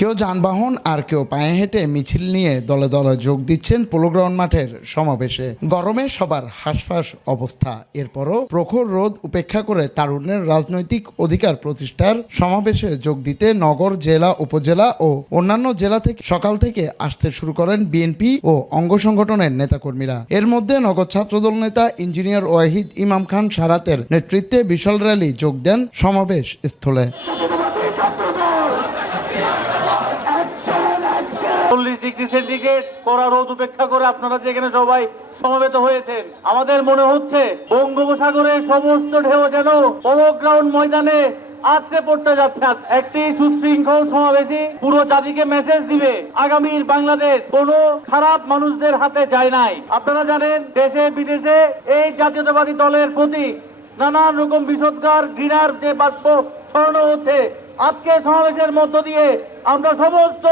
কেউ যানবাহন আর কেউ পায়ে হেঁটে মিছিল নিয়ে দলে দলে যোগ দিচ্ছেন পোলোগ্রাউন্ড মাঠের সমাবেশে। গরমে সবার হাঁসফাঁস অবস্থা। এরপরও প্রখর রোদ উপেক্ষা করে তারুণ্যের রাজনৈতিক অধিকার প্রতিষ্ঠার সমাবেশে যোগ দিতে নগর, জেলা, উপজেলা ও অন্যান্য জেলা থেকে সকাল থেকে আসতে শুরু করেন বিএনপি ও অঙ্গ সংগঠনের নেতাকর্মীরা। এর মধ্যে নগর ছাত্রদল নেতা ইঞ্জিনিয়ার ওয়াহিদ ইমাম খান সারাতের নেতৃত্বে বিশাল র্যালি যোগ দেন সমাবেশ স্থলে। 40 ডিগ্রি সেন্টিগ্রেড কড়া রোদ উপেক্ষা করে আপনারা যেখানে সবাই সমবেত হয়েছেন, আমাদের মনে হচ্ছে বঙ্গোপসাগরের সমস্ত ঢেউ যেন পোলোগ্রাউন্ড ময়দানে আছড়ে পড়তে যাচ্ছে। একটি সুশৃঙ্খল সমাবেশে পুরো জাতিকে মেসেজ দিবে আগামীর বাংলাদেশ কোনো খারাপ মানুষদের হাতে যায় নাই। আপনারা জানেন দেশে বিদেশে এই জাতীয়তাবাদী দলের প্রতি নানান রকম বিষোদ্গার, ঘৃণার যে বাষ্প ছড়ানো হচ্ছে, আজকে সমাবেশের মধ্য দিয়ে আমরা সমস্ত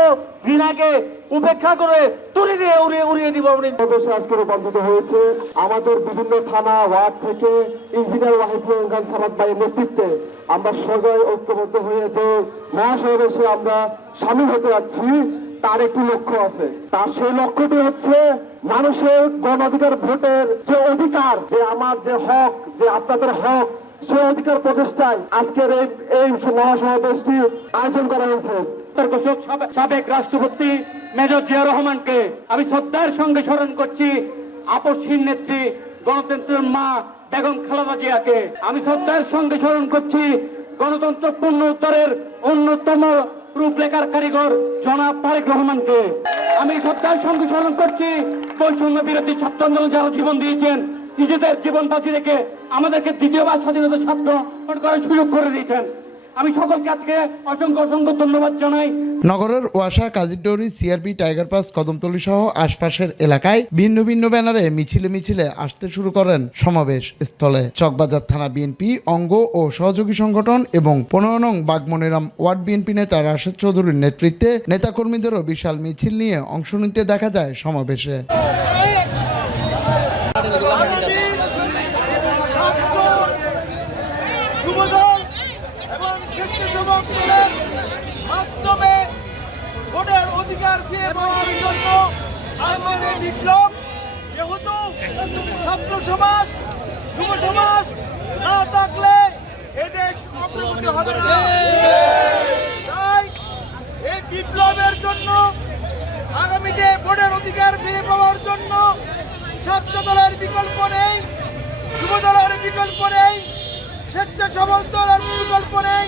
ঘৃণাকে উপেক্ষা করে তুলে দিয়ে উড়িয়ে দিব। সমাবেশে আজকে রূপান্তরিত হয়েছে আমাদের বিভিন্ন থানা, ওয়ার্ড থেকে ইঞ্জিনিয়ার ওয়াহিদ ইমাম খান সারাত ভাইয়ের নেতৃত্বে আমরা সবাই ঐক্যবদ্ধ হয়ে যে মহাসমাবেশে আমরা সামিল হতে যাচ্ছি। তার একটি লক্ষ্য আছে, তার সেই লক্ষ্যটি হচ্ছে মানুষের গণ অধিকার, ভোটের যে অধিকার, যে আমার যে হক, যে আপনাদের হক, সেই অধিকার প্রতিষ্ঠায় আজকের এই মহাসমাবেশটি আয়োজন করা হয়েছে। সাবেক রাষ্ট্রপতি মেজর জিয়া রহমানকে আমি শ্রদ্ধার সঙ্গে স্মরণ করছি। আপসহীন নেত্রী গণতন্ত্রের মা বেগম খালেদা জিয়াকে আমি শ্রদ্ধার সঙ্গে স্মরণ করছি। গণতন্ত্র পূর্ণ উত্তরের অন্যতম রূপরেখার কারিগর জনাব তারেক রহমানকে আমি শ্রদ্ধার সঙ্গে স্মরণ করছি। বৈষম্য বিরোধী ছাত্র আন্দোলন যারা জীবন দিয়েছেন, নিজেদের জীবন বাজি রেখে আমাদেরকে দ্বিতীয়বার স্বাধীনতা ছাত্র করার সুযোগ করে দিয়েছেন, আমি সকলকে আজকে অসংখ্য ধন্যবাদ জানাই। নগরের ওয়াসা, কাজীরডৌরি, সিআরপি, টাইগার পাস, কদমতলী সহ আশপাশের এলাকায় ভিন্ন ভিন্ন ব্যানারে মিছিলে আসতে শুরু করেন সমাবেশ স্থলে। চকবাজার থানা বিএনপি অঙ্গ ও সহযোগী সংগঠন এবং 15 নং বাগমনিরাম ওয়ার্ড বিএনপি নেতা রাশেদ চৌধুরীর নেতৃত্বে নেতাকর্মীদেরও বিশাল মিছিল নিয়ে অংশ নিতে দেখা যায় সমাবেশে। মাধ্যমে ভোটের অধিকার ফিরে পাওয়ার জন্য আজকের এই বিপ্লব, যেহেতু ছাত্র সমাজ, যুব সমাজ না থাকলে এদেশ অগ্রগতি হবে না। তাই এই বিপ্লবের জন্য আগামীতে ভোটের অধিকার ফিরে পাওয়ার জন্য ছাত্র দলের বিকল্প নেই, যুব দলের বিকল্প নেই, স্বেচ্ছাসেবক দলের বিকল্প নেই,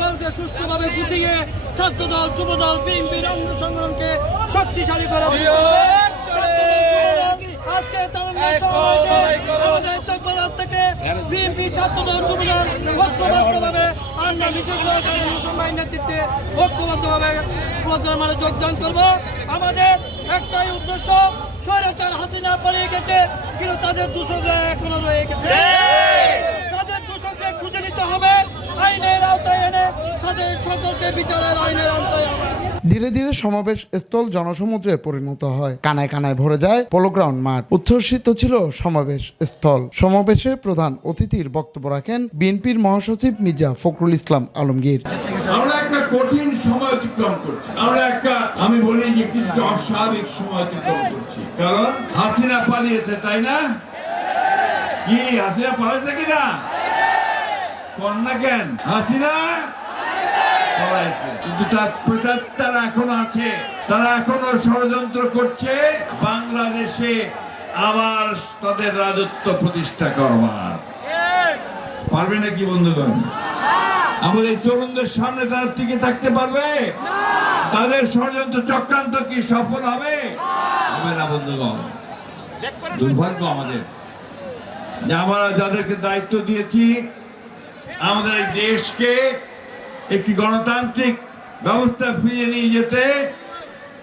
দলকে সুষ্ঠুভাবে গুছিয়ে ছাত্র দল, যুব দল, বিএনপির অঙ্গ সংগঠনকে শক্তিশালী করা। আজকে চকবাজার থেকে বিএনপি, ছাত্র দল, যুব দল ঐক্যবদ্ধভাবে আমরা মিছিল সহকারে মুসলমান নেতৃত্বে ঐক্যবদ্ধভাবে মানে যোগদান করব। আমাদের একটাই উদ্দেশ্য, স্বৈরাচার হাসিনা পালিয়ে গেছে, কিন্তু তাদের দূষকরা এখনো রয়ে গেছে। তাদের দূষককে খুঁজে নিতে হবে, আইনের আওতায় এনে তাদের সকলকে বিচারের আইনের আওতায়। ধীরে ধীরে সমাবেশ স্থল জনসমুদ্রে পরিণত হয়। কানায় কানায় ভরে যায় পোলোগ্রাউন্ড মাঠ। উচ্ছ্বসিত ছিল সমাবেশ স্থল। সমাবেশে প্রধান অতিথির বক্তব্য রাখেন বিএনপির মহাসচিব মির্জা ফখরুল ইসলাম আলমগীর। আমরা একটা কঠিন সময় অতিক্রম করছি, আমরা একটা, আমি বলি যে কিছু অস্বাভাবিক সময় অতিক্রম করছি, কারণ হাসিনা পালিয়েছে, তাই না? কি হাসিনা পালাইছে কিনা? কন্যা কেন হাসিনা পালাইছে, কিন্তু তার প্রেতাত্মারা এখনো আছে, তারা এখনো ষড়যন্ত্র করছে বাংলাদেশে আবার তাদের রাজত্ব প্রতিষ্ঠা করবার। পারবে নাকি বন্ধুগণ? আমাদের তরুণদের সামনে তারা টিকে থাকতে পারবে? তাদের ষড়যন্ত্র চক্রান্ত কি সফল হবে? হবে না বন্ধুগণ। দুর্ভাগ্য আমাদের যে আমরা যাদেরকে দায়িত্ব দিয়েছি আমাদের এই দেশকে একটি গণতান্ত্রিক ব্যবস্থা ফিরিয়ে নিয়ে যেতে,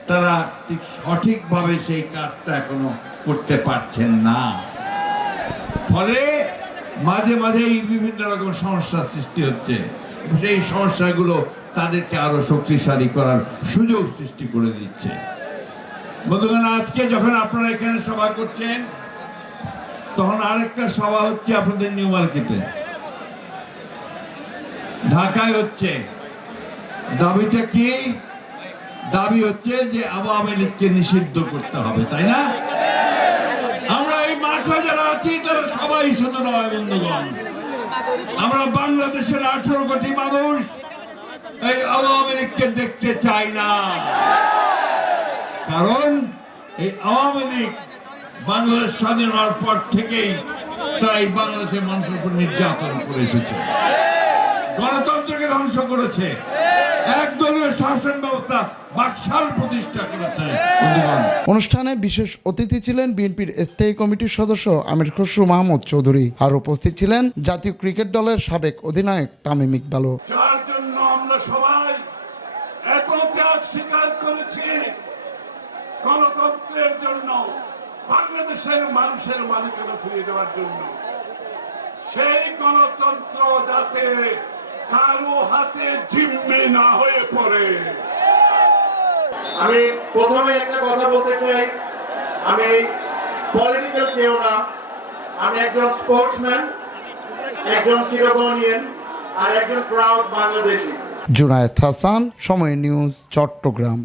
তারা ঠিক সঠিকভাবে সেই কাজটা এখনো করতে পারছেন না। ফলে মাঝে মাঝেই বিভিন্ন রকম সমস্যার সৃষ্টি হচ্ছে। সেই সমস্যাগুলো তাদেরকে আরো শক্তিশালী করার সুযোগ সৃষ্টি করে দিচ্ছে। বন্ধুগণ, আজকে যখন আপনারা এখানে সভা করছেন, তখন আরেকটা সভা হচ্ছে আপনাদের নিউ মার্কেটে, ঢাকায় হচ্ছে। দাবিটা কি? দাবি হচ্ছে যে আওয়ামী লীগকে নিষিদ্ধ করতে হবে, তাই না? আমরা এই মাঠে যারা আছি তারা সবাই শুধু নয় বন্ধুগণ, আমরা বাংলাদেশের 18 কোটি মানুষ এই আওয়ামী লীগকে দেখতে চাই না। কারণ এই আওয়ামী লীগ বাংলাদেশ স্বাধীন হওয়ার পর থেকেই তাই বাংলাদেশের মানুষের উপর নির্যাতন করে এসেছে, গণতন্ত্রকে ধ্বংস করেছে, একদলীয় শাসন ব্যবস্থা বাকশাল প্রতিষ্ঠা করেছে। অনুষ্ঠানে বিশেষ অতিথি ছিলেন বিএনপির স্থায়ী কমিটির সদস্য আমির খসরু মাহমুদ চৌধুরী। আর উপস্থিত ছিলেন জাতীয় ক্রিকেট দলের সাবেক অধিনায়ক তামিম ইকবালও। যার জন্য আমরা সবাই এত ত্যাগ স্বীকার করেছি, গণতন্ত্রের জন্য, বাংলাদেশের মানুষের মালিকানা ফিরিয়ে দেওয়ার জন্য, সেই গণতন্ত্র যাতে কারো হাতে জিম্মি না হয়ে পড়ে। আমি প্রথমে একটা কথা বলতে চাই, আমি পলিটিক্যাল কেউ না, আমি একজন স্পোর্টসম্যান, একজন চিরগণিয়ান আর একজন প্রাউড বাংলাদেশী। জুনায়েদ হাসান, সময় নিউজ, চট্টগ্রাম।